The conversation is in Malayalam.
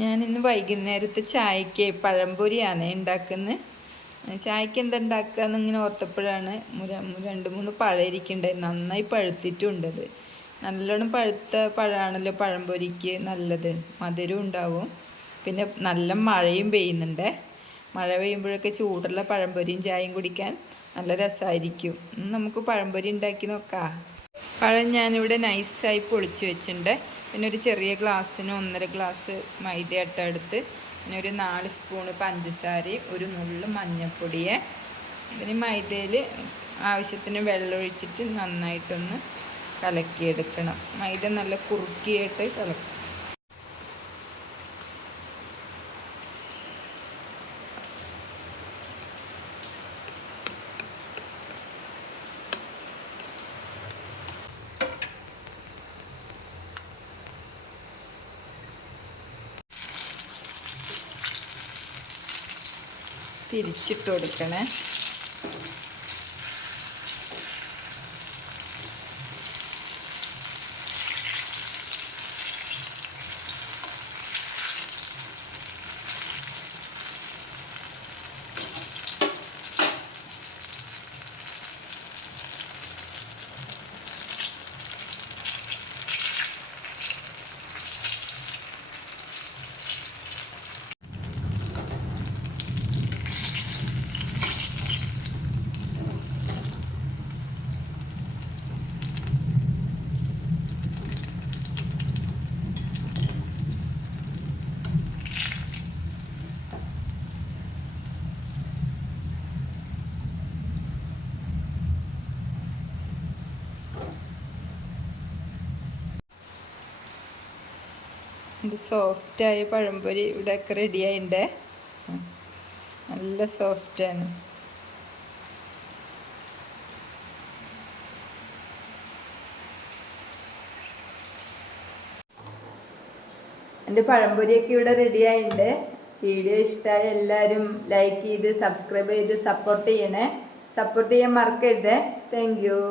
ഞാനിന്ന് വൈകുന്നേരത്തെ ചായക്ക് പഴംപൊരിയാണ് ഉണ്ടാക്കുന്നത്. ചായക്ക് എന്താ ഉണ്ടാക്കുകയെന്ന് ഇങ്ങനെ ഓർത്തപ്പോഴാണ് 2-3 പഴം ഇരിക്കുന്നുണ്ടായിരുന്നു. നന്നായി പഴുത്തിട്ടുണ്ടത്. നല്ലോണം പഴുത്ത പഴമാണല്ലോ പഴംപൊരിക്ക് നല്ലത്, മധുരം ഉണ്ടാവും. പിന്നെ നല്ല മഴയും പെയ്യുന്നുണ്ട്. മഴ പെയ്യുമ്പോഴൊക്കെ ചൂടുള്ള പഴംപൊരിയും ചായയും കുടിക്കാൻ നല്ല രസമായിരിക്കും. നമുക്ക് പഴംപൊരി ഉണ്ടാക്കി നോക്കാം. പഴം ഞാനിവിടെ നൈസായി പൊളിച്ച് വെച്ചിട്ടുണ്ട്. പിന്നെ ഒരു ചെറിയ ഗ്ലാസ്സിന് 1.5 ഗ്ലാസ് മൈദ എടുത്ത് പിന്നെ ഒരു 4 സ്പൂണ് പഞ്ചസാരയും ഒരു നുള്ളു മഞ്ഞൾപ്പൊടിയെ. പിന്നെ മൈദയിൽ ആവശ്യത്തിന് വെള്ളം ഒഴിച്ചിട്ട് നന്നായിട്ടൊന്ന് കലക്കിയെടുക്കണം. മൈദ നല്ല കുറുക്കിയിട്ട് കലക്കും. തിരിച്ചിട്ട് കൊടുക്കണേ. എൻ്റെ സോഫ്റ്റായ പഴംപൊരി ഇവിടെയൊക്കെ റെഡിയായിട്ടുണ്ട്. നല്ല സോഫ്റ്റാണ്. എൻ്റെ പഴംപൊരിയൊക്കെ ഇവിടെ റെഡിയായിട്ടുണ്ട്. വീഡിയോ ഇഷ്ടമായ എല്ലാവരും ലൈക്ക് ചെയ്ത് സബ്സ്ക്രൈബ് ചെയ്ത് സപ്പോർട്ട് ചെയ്യണേ. സപ്പോർട്ട് ചെയ്യാൻ മറക്കരുത്. Thank you.